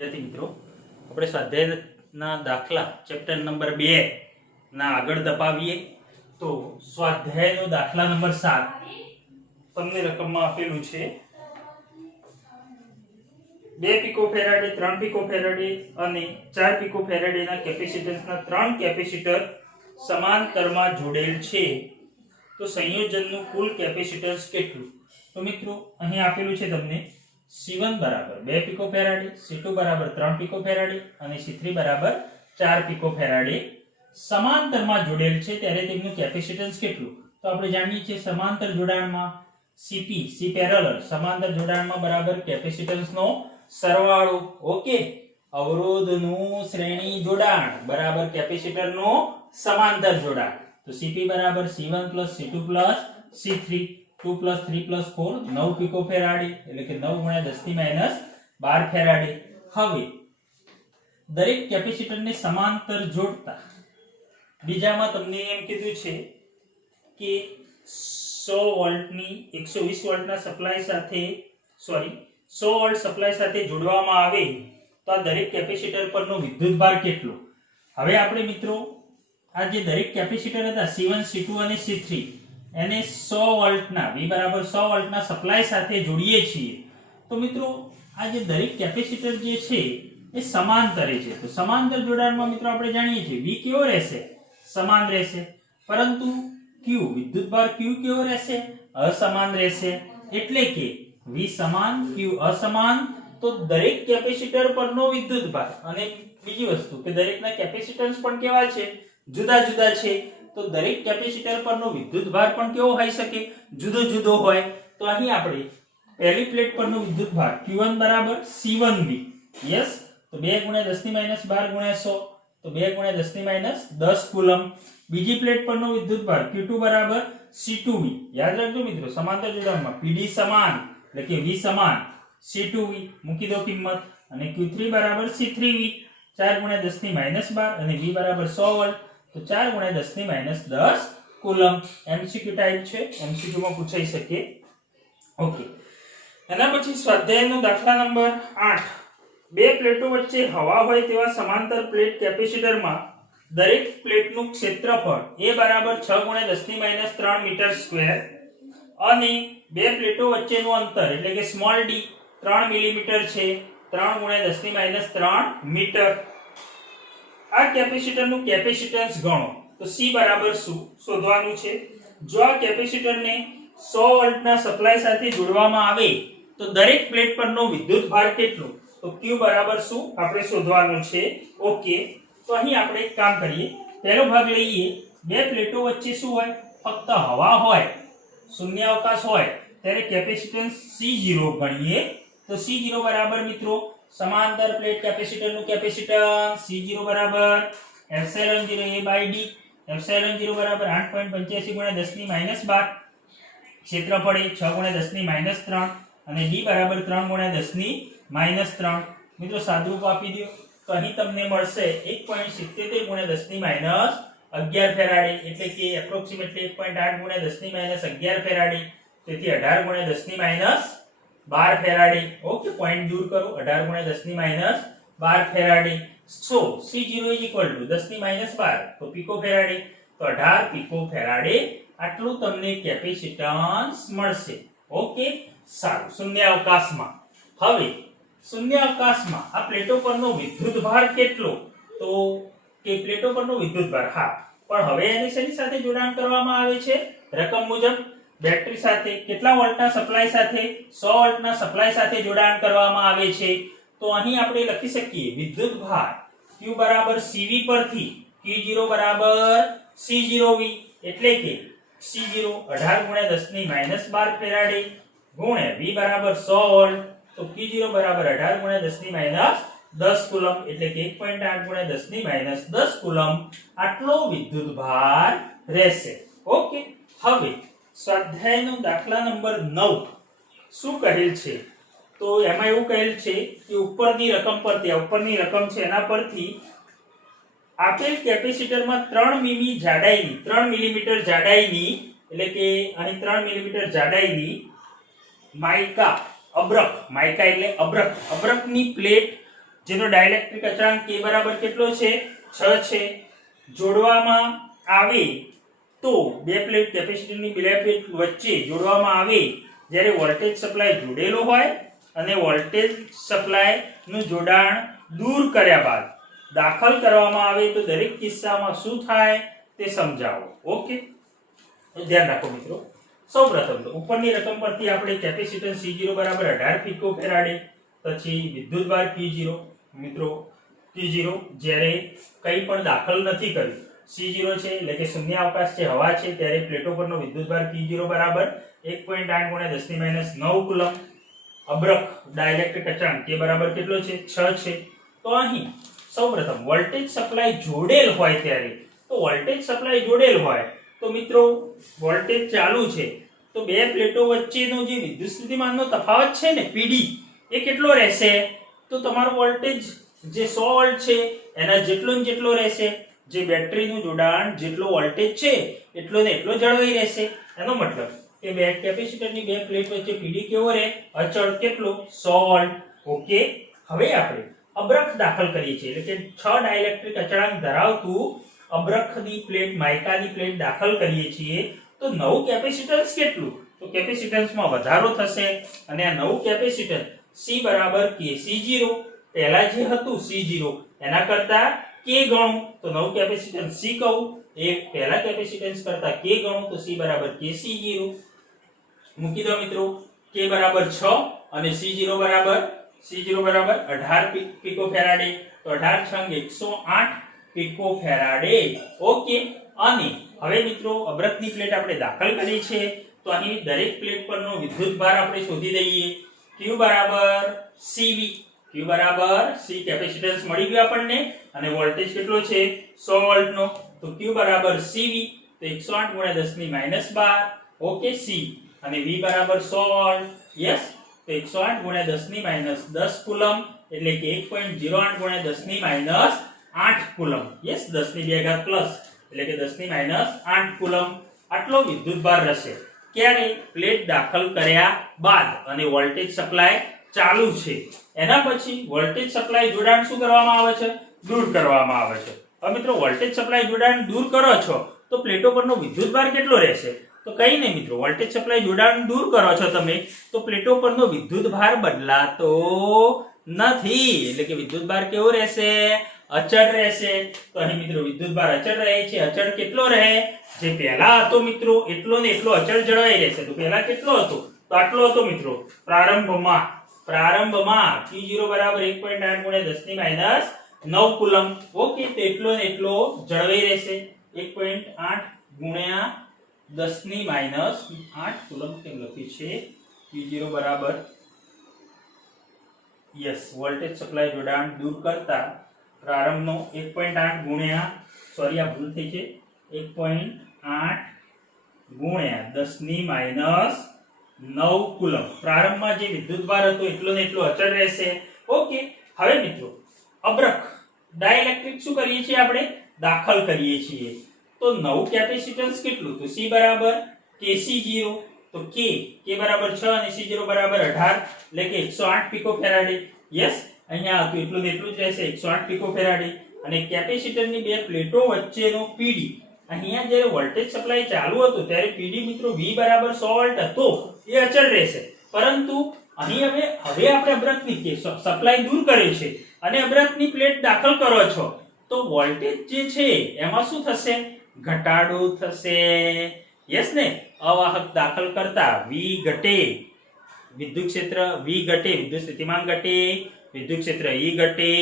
विद्यार्थी मित्रों આપણે સ્વાધ્યાયના દાખલા ચેપ્ટર નંબર 2 ના આગળ દબાવીએ તો સ્વાધ્યાયનો દાખલા નંબર 7 તમને રકમમાં આપેલું છે 2 પિકોફેરાડે 3 પિકોફેરાડે અને 4 પિકોફેરાડેના કેપેસિટન્સના 3 કેપેસિટર સમાંતરમાં જોડેલ છે તો સંયોજનનું કુલ કેપેસિટન્સ કેટલું। તો મિત્રો અહીં આપેલું છે તમને C1 बराबर 2 पिकोफेराडे, C2 बराबर 3 पिकोफेराडे અને C3 बराबर 4 पिकोफेराडे સમાંતરમાં જોડેલ છે ત્યારે તેમનું કેપેસિટન્સ કેટલું। તો આપણે જાણીએ છીએ સમાંતર જોડાણમાં CP C પેરેલલ સમાંતર જોડાણમાં બરાબર કેપેસિટન્સનો સરવાળો। ઓકે, અવરોધનું શ્રેણી જોડાણ બરાબર કેપેસિટરનો સમાંતર જોડાણ। તો CP બરાબર C1 C2 C3 2 + 3 + 4 9 पिकोफेराडे એટલે કે 9 * 10 - 12 ફેરાડે। હવે દરેક કેપેસિટરને સમાંતર જોડતા બીજામાં તમને એમ કીધું છે કે 100 વોલ્ટની 120 વોલ્ટના સપ્લાય સાથે 100 વોલ્ટ સપ્લાય સાથે જોડવામાં આવે તો આ દરેક કેપેસિટર પરનો વિદ્યુતભાર કેટલો। હવે આપણે મિત્રો આ જે દરેક કેપેસિટર હતા C1 C2 અને C3 એને 100 વોલ્ટના V બરાબર 100 વોલ્ટના સપ્લાય સાથે જોડીએ છીએ તો મિત્રો આ જે દરેક કેપેસિટર જે છે એ સમાંતરે છે। તો સમાંતર જોડાણમાં મિત્રો આપણે જાણીએ છીએ V કેવો રહેશે, સમાન રહેશે, પરંતુ Q વિદ્યુતભાર Q કેવો રહેશે, અસમાન રહેશે। એટલે કે V સમાન Q અસમાન તો દરેક કેપેસિટર પરનો વિદ્યુતભાર અને બીજી વસ્તુ કે દરેકના કેપેસિટન્સ પણ કેવા છે, જુદા જુદા છે તો દરેક કેપેસિટર પરનો વિદ્યુતભાર પણ કેવો હોઈ શકે, જુદો જુદો હોય। તો અહીં આપણે પહેલી પ્લેટ પરનો વિદ્યુતભાર Q1 બરાબર C1V યસ તો 2 * 10 - 12 * 100 તો 2 * 10 - 10 કુલમ। બીજી પ્લેટ પરનો વિદ્યુતભાર Q2 બરાબર C2V યાદ રાખજો મિત્રો સમાંતર જોડાણમાં PD સમાન એટલે કે V સમાન C2V મૂકી દો કિંમત અને Q3 બરાબર C3V 4 * 10 - 12 અને V બરાબર 100 વોલ્ટ તો 4 * 10 - 10 કુલમ। એમસીક્યુ ટાઈપ છે, એમસીક્યુ માં પૂછાઈ શકે। ઓકે, એના પછી સ્વાધ્યાયનો દાખલા નંબર 8 બે પ્લેટો વચ્ચે હવા હોય તેવા સમાંતર પ્લેટ કેપેસિટરમાં દરેક પ્લેટનું ક્ષેત્રફળ A બરાબર 6 * 10 - 3 મીટર સ્ક્વેર અને બે પ્લેટો વચ્ચેનું અંતર એટલે કે સ્મોલ d 3 મિલીમીટર છે 3 * 10 - 3 મીટર। આ કેપેસિટરનું કેપેસિટન્સ ગણો તો C બરાબર શું શોધવાનું છે। જો આ કેપેસિટરને 100 વોલ્ટના સપ્લાય સાથે જોડવામાં આવે તો દરેક પ્લેટ પરનો વિદ્યુતભાર કેટલો તો Q બરાબર શું આપણે શોધવાનું છે। ઓકે, તો અહીં આપણે એક કામ કરીએ, પહેલો ભાગ લઈએ। બે પ્લેટો વચ્ચે શું હોય, ફક્ત હવા હોય, શૂન્યાવકાશ હોય ત્યારે કેપેસિટન્સ C0 ગણીએ તો C0 બરાબર મિત્રો સમાંતર પ્લેટ કેપેસિટરનું કેપેસિટન્સ C0 બરાબર એપ્સિલોન 0 A/d એપ્સિલોન 0 બરાબર 8.85 * 10 - 12 ક્ષેત્રફળ 6 * 10 - 3 અને d બરાબર 3 * 10 - 3 મિત્રો સાદુરૂપ આપી દો તો અહીં તમને મળશે 1.77 * 10 - 11 ફેરાડે એટલે કે એપ્રોક્સિમેટલી 1.8 * 10 - 11 ફેરાડે તેથી 18 * 10 - 12 ફેરાડે। ઓકે, પોઈન્ટ દૂર કરો 18 * 10 - 12 ફેરાડે। સો C0 = 10 - 12 તો પિકોફેરાડે તો 18 પિકોફેરાડે આટલું તમને કેપેસિટન્સ મળશે। ઓકે, સારું। શૂન્યાવકાશમાં હવે શૂન્યાવકાશમાં આ પ્લેટો પરનો વિદ્યુતભાર કેટલો તો કે પ્લેટો પરનો વિદ્યુતભાર હા પણ હવે એની શેની સાથે જોડાણ કરવામાં આવે છે રકમ મુજબ બેટરી સાથે કેટલા વોલ્ટના સપ્લાય સાથે 100 વોલ્ટના સપ્લાય સાથે જોડાણ કરવામાં આવે છે તો અહીં આપણે લખી શકીએ વિદ્યુતભાર Q બરાબર CV પરથી Q0 બરાબર C0V એટલે કે C0 18 * 10 - 12 ફેરાડે ગુણ્યા V બરાબર 100 વોલ્ટ તો Q0 બરાબર 18 * 10 - 10 કુલમ એટલે કે 1.8 * 10 - 10 કુલમ આટલો વિદ્યુતભાર રહેશે। ઓકે, હવે સ્વાધ્યાયનો દાખલા નંબર 9 શું કહેલ છે તો એમાં એવું કહેલ છે કે ઉપરની રકમ પરથી આ ઉપરની રકમ છે એના પરથી આપેલ કેપેસિટરમાં 3 મીમી જાડાઈની 3 મિલીમીટર જાડાઈની એટલે કે અહીં 3 મિલીમીટર જાડાઈની માઇકા અબ્રક એટલે અબ્રકની પ્લેટ જેનો ડાઇલેક્ટ્રિક અચળાંક K બરાબર કેટલો છે 6 છે જોડવામાં આવે તો બે પ્લેટ કેપેસિટરની બે પ્લેટ વચ્ચે જોડવામાં આવે જ્યારે વોલ્ટેજ સપ્લાય જોડેલો હોય અને વોલ્ટેજ સપ્લાય નું જોડાણ દૂર કર્યા બાદ દાખલ કરવામાં આવે તો દરેક કિસ્સામાં શું થાય તે સમજાવો. ઓકે, ધ્યાન રાખો મિત્રો. સૌપ્રથમ તો ઉપરની રકમ પરથી આપણે કેપેસિટન્સ C0 બરાબર 18 પિકોફેરાડે, પછી વિદ્યુતભાર Q0 મિત્રો Q0 જ્યારે કંઈ પણ દાખલ નથી કર્યું, C0 છે એટલે કે શૂન્ય અવકાશ છે, હવા છે, ત્યારે પ્લેટો પરનો વિદ્યુતભાર Q0 બરાબર 1.8 × 10⁻9 કુલમ. અબ્રક ડાઇલેક્ટ્રિક અચળાંક K બરાબર કેટલો છે 6 છે. તો અહીં સૌપ્રથમ વોલ્ટેજ સપ્લાય જોડેલ હોય ત્યારે, તો વોલ્ટેજ સપ્લાય જોડેલ હોય તો મિત્રો વોલ્ટેજ ચાલુ છે તો બે પ્લેટો વચ્ચેનો જે વિદ્યુત સ્થિતિમાનનો તફાવત છે ને PD એ કેટલો રહેશે? તો તમારો વોલ્ટેજ જે 100 વોલ્ટ છે એના જેટલો ને જેટલો રહેશે. જે બેટરીનું જોડાણ જેટલો વોલ્ટેજ છે એટલો ને એટલો જળવાઈ રહેશે. એનો મતલબ કે બે કેપેસિટરની બે પ્લેટ વચ્ચે PD કેવો રહે? અચળ. કેટલો? 100 વોલ્ટ. ઓકે, હવે આપણે અબ્રખ દાખલ કરીએ છીએ એટલે કે 6 ડાઇલેક્ટ્રિક અચળાંક ધરાવતું અબ્રખની પ્લેટ માઇકાની પ્લેટ દાખલ કરીએ છીએ તો નવું કેપેસિટન્સ કેટલું? તો કેપેસિટન્સમાં વધારો થશે અને આ નવું કેપેસિટન્સ C બરાબર KC0, પહેલા જે હતું C0 એના કરતા K ગણું, તો નવું કેપેસિટન્સ C કહું એ પહેલા કેપેસિટન્સ કરતા K ગણું, તો C બરાબર KC0 મૂકી દો મિત્રો. K બરાબર 6 અને C0 બરાબર 18 પિકોફેરાડે, તો 18 × 108 પિકોફેરાડે. ઓકે, અને હવે મિત્રો અબ્રખની પ્લેટ આપણે દાખલ કરી છે તો અહીં દરેક પ્લેટ પરનો વિદ્યુતભાર આપણે શોધી દઈએ. Q બરાબર CV, Q બરાબર C કેપેસિટન્સ મળી ગયું આપણને અને વોલ્ટેજ કેટલો છે 100 વોલ્ટનો, તો Q બરાબર CV, તો 108 × 10⁻12. ઓકે, C અને V બરાબર 100 વોલ્ટ. યસ, તો 108 × 10⁻10 કુલમ એટલે કે 1.08 × 10⁻8 કુલમ. યસ, 10⁻2 પ્લસ એટલે કે 10⁻8 કુલમ આટલો વિદ્યુતભાર રહેશે. ક્યારે? પ્લેટ દાખલ કર્યા બાદ અને વોલ્ટેજ સપ્લાય ચાલુ છે. એના પછી વોલ્ટેજ સપ્લાય જોડાણ શું કરવામાં આવે છે? દૂર કરવામાં આવે છે. હવે મિત્રો વોલ્ટેજ સપ્લાય જોડાણ દૂર કરો છો તો પ્લેટો પરનો વિદ્યુતભાર કેટલો રહેશે? તો કઈ નહીં મિત્રો, વોલ્ટેજ સપ્લાય જોડાણ દૂર કરો છો તમે તો પ્લેટો પરનો વિદ્યુતભાર બદલાતો નથી એટલે કે વિદ્યુતભાર કેવો રહેશે? અચળ રહેશે. તો અહીં મિત્રો વિદ્યુતભાર અચળ રહે છે. અચળ કેટલો રહે? જે પહેલા હતો મિત્રો એટલો ને એટલો અચળ જળવાઈ રહેશે. તો પહેલા કેટલો હતો? તો આટલો હતો મિત્રો પ્રારંભમાં Q0 બરાબર 1.8 × 10⁻9 કુલમ. ઓકે, તો એટલો ને એટલો જળવાઈ રહેશે. 1.8 × 10⁻8 કુલમ કેમ લખ્યું છે? Q0 બરાબર યસ વોલ્ટેજ સપ્લાય જોડાણ દૂર કરતા પ્રારંભનો 1.8 ગુણ્યા સોરી આ ભૂલ થઈ છે 1.8 ગુણ્યા 10⁻9 કુલમ. પ્રારંભમાં જે વિદ્યુતભાર હતો એટલો ને એટલો અચળ રહેશે. ઓકે, હવે મિત્રો અબ્રખ ડાઇલેક્ટ્રિક શું કરીએ છીએ? આપણે દાખલ કરીએ છીએ તો નવું કેપેસિટન્સ કેટલું? તો C બરાબર KC0, તો K બરાબર 6 અને C0 બરાબર 18 એટલે કે 108 પિકોફેરાડે. યસ, અહીંયા હતું એટલું ને એટલું જ રહેશે 108 પિકોફેરાડે. અને કેપેસિટરની બે પ્લેટો વચ્ચેનો PD, અહીંયા જ્યારે વોલ્ટેજ સપ્લાય ચાલુ હતો ત્યારે PD મિત્રો V બરાબર 100 વોલ્ટ હતો એ અચળ રહેશે. પરંતુ અહીં હવે આપણે અબ્રખની સપ્લાય દૂર કરે છે અને અબ્રખની પ્લેટ દાખલ કરો છો તો વોલ્ટેજ જે છે એમાં શું થશે? ઘટાડો થશે. યસ ને, અવાહક દાખલ કરતા V ઘટે, વિદ્યુત ક્ષેત્ર V ઘટે, વિદ્યુત સ્થિતિમાન ઘટે, વિદ્યુત ક્ષેત્ર E ઘટે,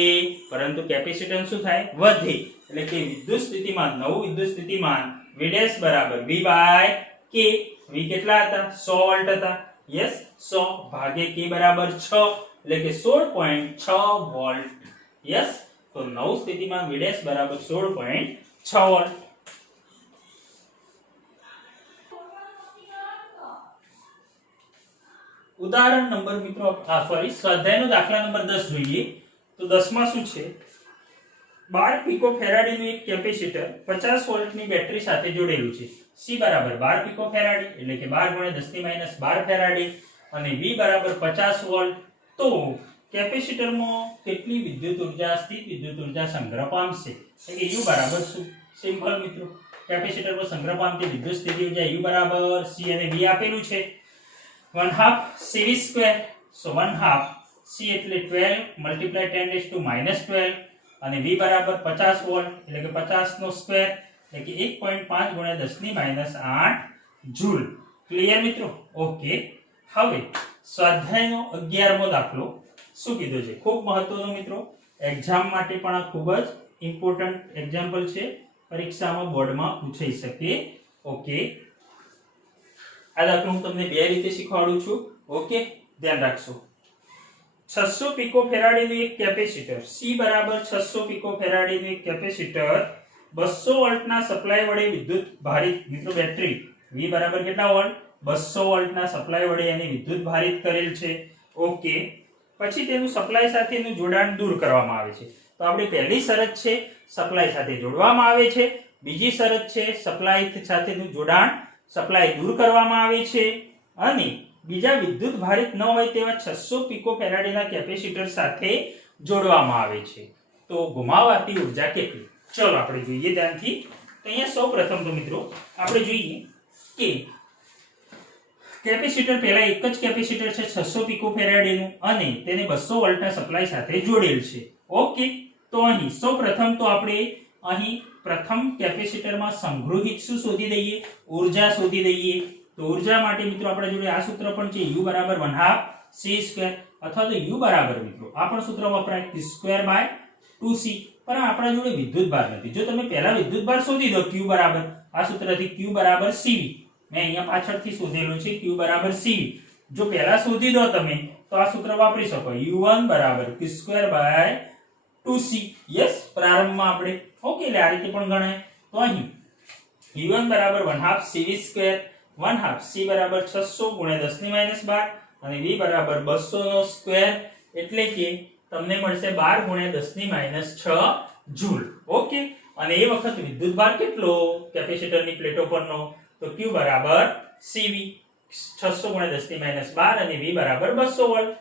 પરંતુ કેપેસિટન્સ શું થાય? વધે. એટલે કે વિદ્યુત સ્થિતિમાન, નવું વિદ્યુત સ્થિતિમાન V' બરાબર V/K. V કેટલા હતા? 100 વોલ્ટ હતા. યસ, 100 ભાગે K બરાબર 6 એટલે કે 16.6 વોલ્ટ. યસ, તો નવું સ્થિતિમાન V' બરાબર 16.6 વોલ્ટ. ઉદાહરણ નંબર મિત્રો સ્વાધ્યાયનો દાખલા નંબર 10 જોઈએ તો 10 માં શું છે? 12 પિકોફેરાડેનું એક કેપેસિટર 50 વોલ્ટની બેટરી સાથે જોડેલું છે. C બરાબર 12 પિકોફેરાડે એટલે કે 12 × 10⁻12 ફેરાડે અને V બરાબર 50 વોલ્ટ. તો કેપેસિટરમાં કેટલી વિદ્યુત ઉર્જા સ્થિત વિદ્યુત ઉર્જા સંગ્રહ પામશે એટલે કે U બરાબર શું સિમ્પલ મિત્રો કેપેસિટરમાં સંગ્રહ પામતી વિદ્યુત સ્થિતિ ઉર્જા U બરાબર C અને V આપેલું છે 1/2 CV². સો 1/2 C એટલે 12 મલ્ટીપ્લાય 10⁻12 અને V બરાબર 50 વોલ્ટ એટલે કે 50 નો સ્ક્વેર એટલે કે 1.5 × 10⁻8 જૂલ. ક્લિયર મિત્રો? ઓકે. હવે સ્વાધ્યાયનો 11મો દાખલો શું કીધું છે? ખૂબ મહત્વનો મિત્રો, એક્ઝામ માટે પણ આ ખૂબ જ ઇમ્પોર્ટન્ટ એક્ઝામ્પલ છે, પરીક્ષામાં બોર્ડમાં પૂછાઈ શકે. ઓકે, આ દાખલો હું તમને બે રીતે શીખવાડું છું. ઓકે, ધ્યાન રાખશો. 600 પિકોફેરાડનું એક કેપેસિટર C બરાબર 600 પિકોફેરાડનું એક કેપેસિટર 200 વોલ્ટના સપ્લાય વડે વિદ્યુત ભારિત મિત્રો બેટરી V બરાબર કેટલા વોલ્ટ 200 વોલ્ટના સપ્લાય વડે એની વિદ્યુત ભારિત કરેલ છે. ઓકે, પછી તેનું સપ્લાય સાથેનું જોડાણ દૂર કરવામાં આવે છે. તો આપણી પહેલી શરત છે સપ્લાય સાથે જોડવામાં આવે છે, બીજી શરત છે સપ્લાય સાથેનું જોડાણ સપ્લાય દૂર કરવામાં આવે છે અને બીજા વિદ્યુત ભારિત ન હોય તેવા 600 પિકોફેરાડના કેપેસિટર સાથે જોડવામાં આવે છે. તો ગુમાવાતી ઉર્જા કેટલી? ચલો આપણે જોઈએ ધ્યાનથી. તો અહીંયા સૌપ્રથમ તો મિત્રો આપણે જોઈએ કે કેપેસિટર પહેલા એક જ કેપેસિટર છે 600 પિકોફેરાડનું અને તેને 200 વોલ્ટના સપ્લાય સાથે જોડેલ છે. ઓકે, તો અહીં સૌપ્રથમ તો આપણે અહીં પ્રથમ કેપેસિટરમાં સંગ્રહિત શું શોધી દઈએ? ઉર્જા શોધી દઈએ. તો ઉર્જા માટે મિત્રો આપણા જોડે આ સૂત્ર પણ છે U બરાબર 1/2 C² અથવા તો U બરાબર મિત્રો આ પણ સૂત્ર વપરાય P²/2C. પણ આપણા જોડે વિદ્યુતભાર નથી. જો તમે પહેલા વિદ્યુતભાર શોધી દો Q બરાબર આ સૂત્રથી Q બરાબર CV, મેં અહીંયા પાછળથી શોધેલું છે Q બરાબર CV. જો પહેલા શોધી દો તમે તો આ સૂત્ર વાપરી શકો U1 બરાબર Q²/2C. યસ, પ્રારંભમાં આપણે ઓકે એટલે આ રીતે પણ ગણાય. તો અહીં U1 બરાબર 1/2 CV² 1/2 C બરાબર 600 × 10⁻12 અને V બરાબર 200 નો સ્ક્વેર એટલે કે તમને મળશે 12 × 10⁻6 જૂલ. ઓકે, અને એ વખત વિદ્યુતભાર કેટલો કેપેસિટરની પ્લેટો પરનો? તો Q બરાબર CV 600 × 10⁻12 અને V બરાબર 200 વોલ્ટ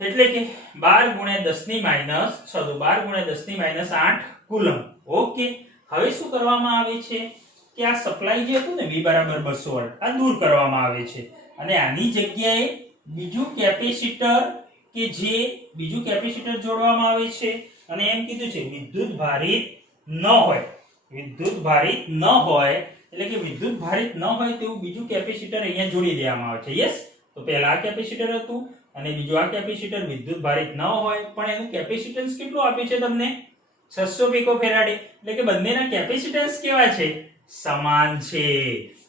એટલે કે 12 × 10⁻6 તો 12 × 10⁻8 કુલમ. ઓકે, હવે શું કરવામાં આવે છે કે આ સપ્લાય જે હતું ને V બરાબર 200 વોલ્ટ આ દૂર કરવામાં આવે છે અને આની જગ્યાએ બીજું કેપેસિટર જોડવામાં આવે છે અને એમ કીધું છે વિદ્યુત ભારિત ન હોય એટલે કે વિદ્યુત ભારિત ન હોય તેવું બીજું કેપેસિટર અહીંયા જોડી દેવામાં આવે છે. યસ, તો પહેલા આ કેપેસિટર હતું અને બીજું આ કેપેસિટર વિદ્યુત ભારિત ન હોય પણ એનું કેપેસિટન્સ કેટલું આપ્યું છે તમને? 600 પિકોફેરાડ એટલે કે બંનેના કેપેસિટન્સ કેવા છે? સમાન છે.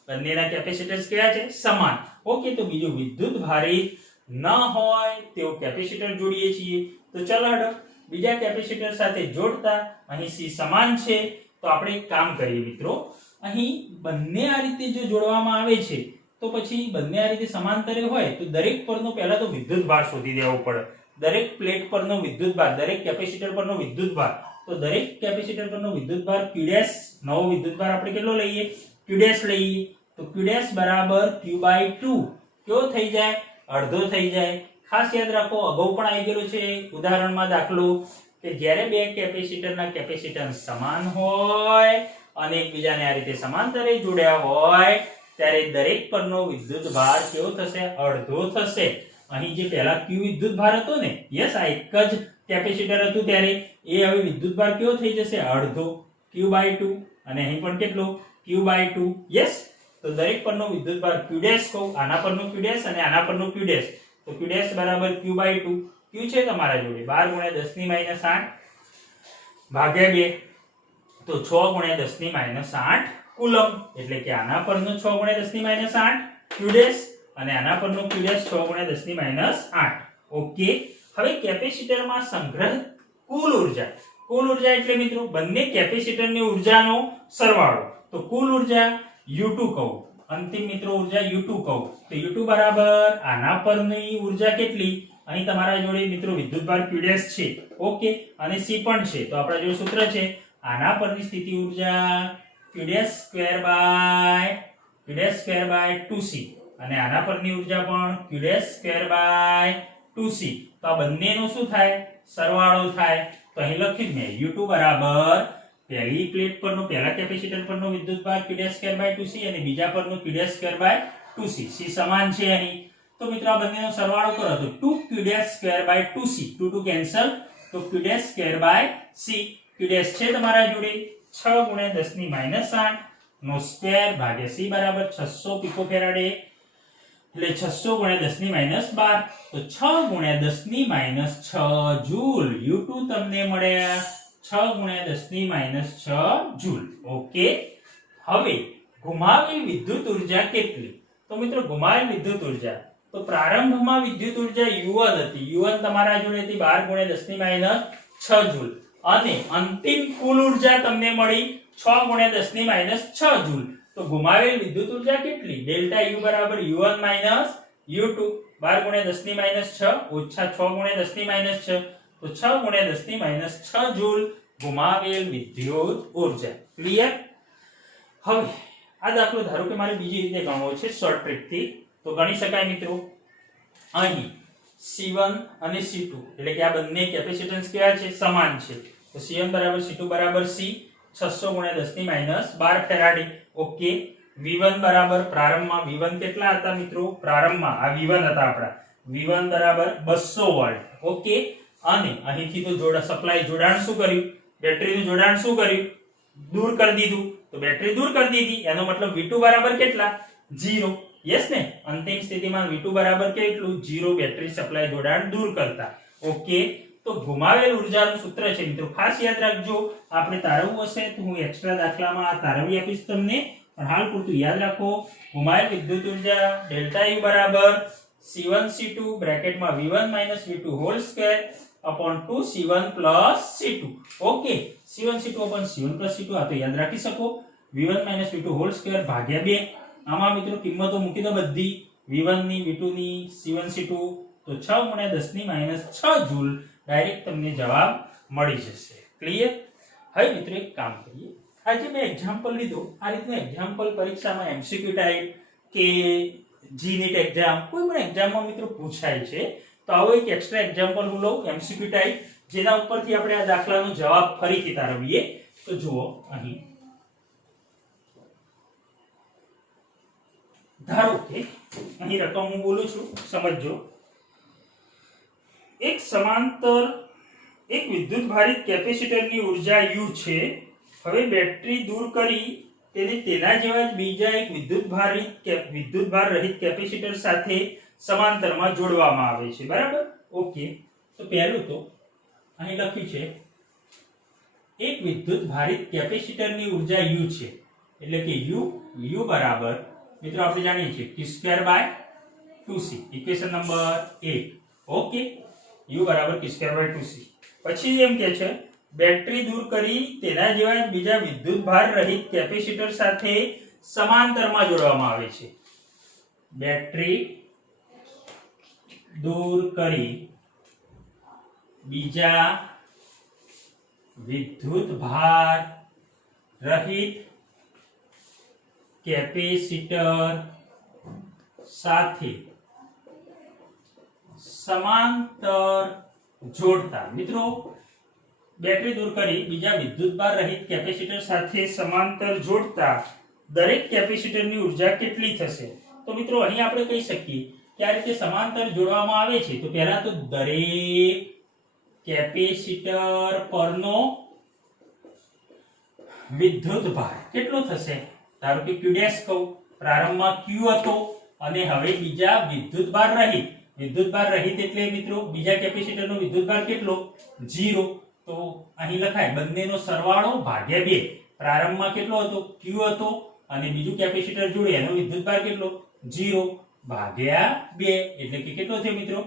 બંનેના કેપેસિટન્સ કેવા છે? સમાન. ઓકે, તો બીજું વિદ્યુત ભારિત ન હોય તેવું કેપેસિટર જોડીએ છીએ. તો ચલો હડો બીજા કેપેસિટર સાથે જોડતા અહીં C સમાન છે તો આપણે એક કામ કરીએ મિત્રો, અહીં બંને આ રીતે જો જોડવામાં આવે છે તો પછી બંને આ રીતે સમાંતરે હોય તો દરેક પરનો પહેલા તો વિદ્યુતભાર શોધી દેવો પડે. દરેક પ્લેટ પરનો વિદ્યુતભાર, દરેક કેપેસિટર પરનો વિદ્યુતભાર. તો દરેક કેપેસિટર પરનો વિદ્યુતભાર Q' નવો વિદ્યુતભાર આપણે કેટલો લઈએ? Q' લઈએ. તો Q' બરાબર Q/2 કેવો થઈ જાય? અડધો થઈ જાય. ખાસ યાદ રાખો, અગાઉ પણ આવી ગયેલું છે ઉદાહરણમાં દાખલો કે જ્યારે બે કેપેસિટરના કેપેસિટન્સ સમાન હોય અને એકબીજાને આ રીતે સમાંતરે જોડ્યા હોય ત્યારે દરેક પરનો વિદ્યુતભાર કેવો થશે? અડધો થશે. અહીં જે પહેલા Q વિદ્યુતભાર હતો ને, યસ, આ એક જ કેપેસિટર હતું ત્યારે એ હવે વિદ્યુતભાર કેવો થઈ જશે? અડધો Q/2 અને અહીં પણ કેટલો? Q/2. યસ, તો દરેક પરનો વિદ્યુતભાર Q' કહું, આના પરનો Q' અને આના પરનો Q'. તો Q' બરાબર Q/2. Q છે તમારા જોડે 12 × 10⁻8 ભાગ્યા 2 તો 6 × 10⁻8 કુલમ એટલે કે આના પરનો 6 × 10⁻8 Q' અને આના પરનો Q' 6 × 10⁻8. ઓકે, હવે કેપેસિટરમાં સંગ્રહિત કુલ ઉર્જા એટલે મિત્રો બંને કેપેસિટરની ઉર્જાનો સરવાળો. તો કુલ ઉર્જા U2 કહું, અંતિમ મિત્રો ઉર્જા U2 કહું તો U2 બરાબર આના પરની ઉર્જા કેટલી? અહીં તમારા જોડે મિત્રો વિદ્યુતભાર Q' છે. ઓકે, અને C પણ છે. તો આપણા જોડે સૂત્ર છે આના પરની સ્થિતિ ઉર્જા Q'²/2C અને આના પરની ઉર્જા પણ Q'²/2C. તો આ બંનેનો શું થાય? સરવાળો થાય. તો અહીં લખ્યું મેં U2 બરાબર પહેલી પ્લેટ પરનો પહેલા કેપેસિટર પરનો વિદ્યુતભાર Q'2/2c અને બીજા પરનો Q'2/2c. c સમાન છે અહીં. તો મિત્રો આ બંનેનો સરવાળો કરો તો 2Q'2/2c. 2 2 કેન્સલ તો Q'2/c. Q' છે તમારા જોડે 6 × 10⁻8 નો સ્ક્વેર ભાગ્યા c બરાબર 600 પિકોફેરાડે એટલે 600 × 10⁻12 તો 6 × 10⁻6 જૂલ. U2 તમને મળ્યા 6 × 10⁻6 જૂલ. ઓકે. હવે ગુમાવેલ વિદ્યુત ઉર્જા કેટલી? તો મિત્રો ગુમાવેલ વિદ્યુત ઉર્જા તો પ્રારંભમાં વિદ્યુત ઉર્જા U1 હતી. U1 તમારા જોડે હતી 12 × 10⁻6 જૂલ અને અંતિમ કુલ ઉર્જા તમને મળી 6 × 10⁻6 જૂલ. તો ગુમાવેલ વિદ્યુત ઉર્જા કેટલી? ડેલ્ટા U બરાબર U1 - U2 12 × 10⁻6 ઓછા 6 × 10⁻6 તો 6 × 10⁻6 જૂલ ગુમાવેલ વિદ્યુત ઉર્જા. ક્લિયર? હવે આ દાખલો ધારો કે મારે બીજી રીતે ગણવો છે શોર્ટ ટ્રીક થી. તો ગણી શકાય મિત્રો. અહીં C1 અને C2 એટલે કે આ બંને કેપેસિટન્સ કેવા છે? સમાન છે. તો C1 બરાબર C2 બરાબર C 600 × 10⁻12 ફેરાડે. ઓકે. V1 બરાબર પ્રારંભમાં V1 કેટલા હતા મિત્રો? પ્રારંભમાં આ V1 હતા આપણા. V1 બરાબર 200 વોલ્ટ. ઓકે. અને અહીંથી તો સપ્લાય જોડાણ શું કર્યું? બેટરીનું જોડાણ શું કર્યું? દૂર કરી દીધું. તો બેટરી દૂર કરી દીધી એનો મતલબ V2 બરાબર કેટલા? 0. યસ ને? અંતિમ સ્થિતિમાં V2 બરાબર કેટલું? 0. બેટરી સપ્લાય જોડાણ દૂર કરતા. ઓકે. તો ગુમાવેલ ઉર્જાનું સૂત્ર છે મિત્રો, ખાસ યાદ રાખજો. આપણે તારવવું હશે તો હું એક્સ્ટ્રા દાખલામાં આ તારવી આપીશ તમને, પણ હાલ પૂરતું યાદ રાખો. ગુમાવેલ વિદ્યુત ઉર્જા ડેલ્ટા U બરાબર C1 C2 બ્રેકેટમાં V1 - V2 whole square upon 2 C1 plus C2. Okay. C1 C2 upon C1 plus C2 આ તો યાદ રાખી શકો. V1 - V2 હોલ સ્ક્વેર ભાગ્યા 2. આમાં મિત્રો કિંમતો મૂકી દો બધી, V1 ની, V2 ની, C1 C2 તો 6 × 10⁻6 જૂલ ડાયરેક્ટ તમને જવાબ મળી જશે. ક્લિયર? હવે મિત્રો એક કામ કરીએ. આજે મેં એક્ઝામ્પલ લીધો, આ રીતનું એક્ઝામ્પલ પરીક્ષામાં MCQ ટાઈપ કે જીનીટ એક્ઝામ કોઈ પણ એક્ઝામમાં મિત્રો પૂછાય છે. તો આવો એક એક્સ્ટ્રા એક્ઝામ્પલ હું લઉં MCQ ટાઈપ, જેના ઉપરથી આપણે આ દાખલાનો જવાબ ફરીથી તારવીએ. તો જુઓ અહીં ધારો કે અહીં રકમ હું બોલું છું, સમજજો. એક સમાંતર એક વિદ્યુત ભારિત કેપેસિટરની ઉર્જા U છે. હવે બેટરી દૂર કરી તેને તેના જેવા જ બીજા એક વિદ્યુત ભાર રહિત કેપેસિટર સાથે સમાંતરમાં જોડવામાં આવે છે. બરાબર? ઓકે. તો પહેલું તો અહીં લખ્યું છે એક વિદ્યુત ભારિત કેપેસિટરની ઉર્જા U છે. એટલે કે U બરાબર મિત્રો આપણે જાણીએ છીએ Q2/2c. Equation number 1. Okay. U બરાબર Q2/2c. પછી એમ કહે છે બેટરી દૂર કરી તેના જેવા બીજા વિદ્યુત ભાર રહિત કેપેસિટર સાથે સમાંતરમાં જોડવામાં આવે છે. બેટરી દૂર કરી બીજા વિદ્યુત ભાર રહિત કેપેસિટર સાથે સમાંતર જોડતા. મિત્રો બેટરી દૂર કરી બીજા વિદ્યુતભાર રહિત કેપેસિટર સાથે સમાંતર જોડતા દરેક કેપેસિટરની ઉર્જા કેટલી થશે? તો મિત્રો અહીં આપણે કહી શકીએ કે આ રીતે સમાંતર જોડવામાં આવે છે તો પહેલા તો દરેક કેપેસિટર પરનો વિદ્યુતભાર કેટલો થશે? ધારો કે Q' કહું, પ્રારંભમાં Q હતો અને હવે બીજા વિદ્યુતભાર રહિત એટલે મિત્રો બીજા કેપેસિટરનો વિદ્યુતભાર કેટલો? 0. તો અહીં લખાય બંનેનો સરવાળો ભાગ્યા 2. પ્રારંભમાં કેટલો હતો? Q હતો અને બીજું કેપેસિટર જોડે એનો વિદ્યુતભાર કેટલો? 0 ભાગ્યા 2 એટલે કે કેટલો થયો મિત્રો?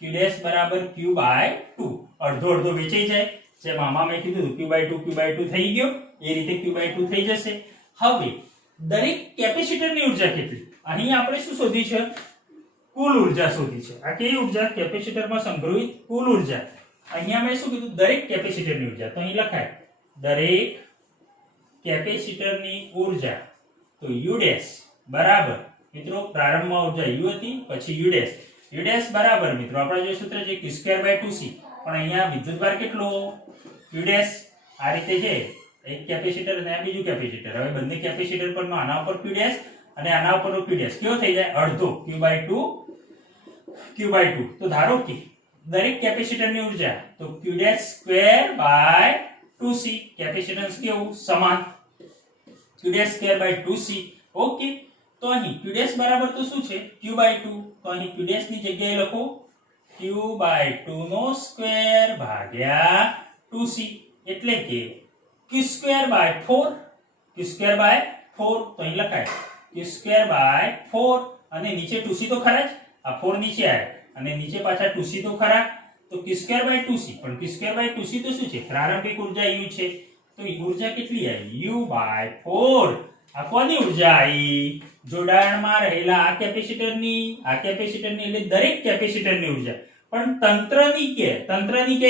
Q' બરાબર Q/2. અડધો અડધો વેચાઈ જાય. જેમ આમાં મેં કીધું Q/2 થઈ ગયો, એ રીતે Q/2 થઈ જશે. હવે દરેક કેપેસિટરની ઉર્જા કેટલી? અહીં આપણે શું શોધી છે? કુલ ઉર્જા શોધી છે. આ કઈ ઉર્જા? કેપેસિટરમાં સંગ્રહિત કુલ ઉર્જા. અહીંયા મેં શું કીધું? દરેક કેપેસિટરની ઉર્જા. તો અહીં લખાય દરેક કેપેસિટરની ઉર્જા. તો U' બરાબર મિત્રો પ્રારંભમાં ઉર્જા U હતી, પછી U' u ડેશ બરાબર મિત્રો આપણે જે સૂત્ર છે q²/2c, પણ અહીંયા વિદ્યુતભાર કેટલો q ડેશ આ રીતે છે, એક કેપેસિટર અને આ બીજું કેપેસિટર. હવે બંને કેપેસિટર પરનો આના ઉપર q ડેશ અને આના ઉપરનો q ડેશ કેવો થઈ જાય અડધો q/2 તો ધારો કે દરેક કેપેસિટરની ઉર્જા તો q²/2c કેપેસિટન્સ કેવું સમાન q²/2c. ઓકે, તો અહીં q ડેશ બરાબર તો શું છે q/2, તો અહીં q ડેશ ની જગ્યાએ લખો q/2 નો સ્ક્વેર ભાગ્યા 2c એટલે કે q²/4 તો અહીં લખાય q²/4 અને નીચે 2c તો ખરા જ, આ 4 નીચે આવે અને નીચે પાછા 2c તો ખરા, તો q²/2c પણ q²/2c તો શું છે પ્રારંભિક ઉર્જા u છે, તો ઉર્જા કેટલી આવી u/4. આ કોની ઉર્જા આવી જોડાણમાં રહેલા આ કેપેસિટરની એટલે દરેક કેપેસિટરની ઉર્જા, પણ તંત્રની કે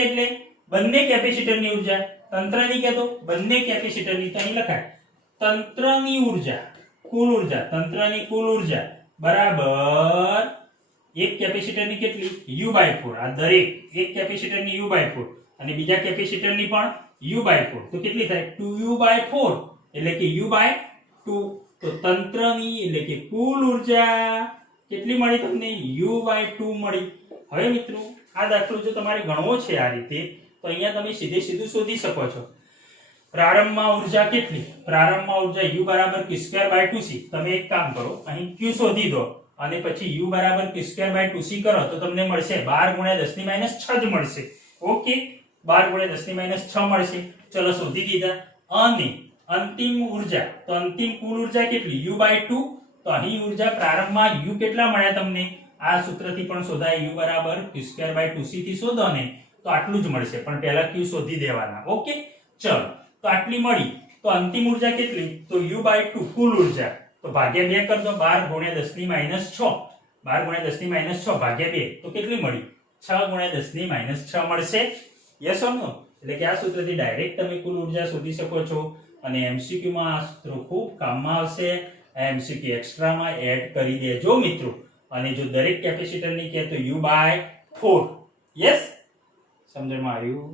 એટલે બંને કેપેસિટરની ઉર્જા, તંત્રની કે તો બંને કેપેસિટરની, તો અહીં લખાય તંત્રની કુલ ઉર્જા બરાબર એક કેપેસિટરની કેટલી u/4, આ દરેક એક કેપેસિટરની u/4 અને બીજા કેપેસિટરની પણ u/4, તો કેટલી થાય 2u/4 એટલે કે u/2. તો તંત્રની એટલે કે કુલ ઉર્જા કેટલી મળી તમને u/2 મળી. હવે મિત્રો આ દાખલો જો તમારે ગણવો છે આ રીતે, તો અહીંયા તમે સીધું શોધી શકો છો. પ્રારંભમાં ઉર્જા કેટલી, પ્રારંભમાં ઉર્જા u બરાબર q²/2c. તમે એક કામ કરો, અહીં q શોધી દો અને પછી u બરાબર q²/2c કરો તો તમને મળશે 12 × 10⁻6 જ મળશે. ઓકે, 12 × 10⁻6 મળશે. ચલો શોધી દીધા. અને અંતિમ ઉર્જા, તો અંતિમ કુલ ઉર્જા કેટલી u/2, તો અહીં ઉર્જા પ્રારંભમાં u કેટલા મળ્યા તમને આ સૂત્રથી પણ શોધાય u બરાબર q²/2c થી શોધો ને તો આટલું જ મળશે, પણ પહેલા q શોધી દેવાના. ઓકે, ચલો તો આટલી મળી, તો અંતિમ ઉર્જા કેટલી તો u/2 કુલ ઉર્જા, તો ભાગ્યા 2 કર દો 12 × 10⁻6, 12 × 10⁻6 ભાગ્યા 2 તો કેટલી મળી 6 × 10⁻6 મળશે. યસ ઓર નો? એટલે કે આ સૂત્રથી ડાયરેક્ટ તમે કુલ ઉર્જા શોધી શકો છો અને MCQ માં આ સૂત્ર ખૂબ કામમાં આવશે. MCQ એક્સ્ટ્રામાં એડ કરી દેજો મિત્રો. અને જો દરેક કેપેસિટરની કે તો u/4. યસ, સમજણમાં આવ્યું?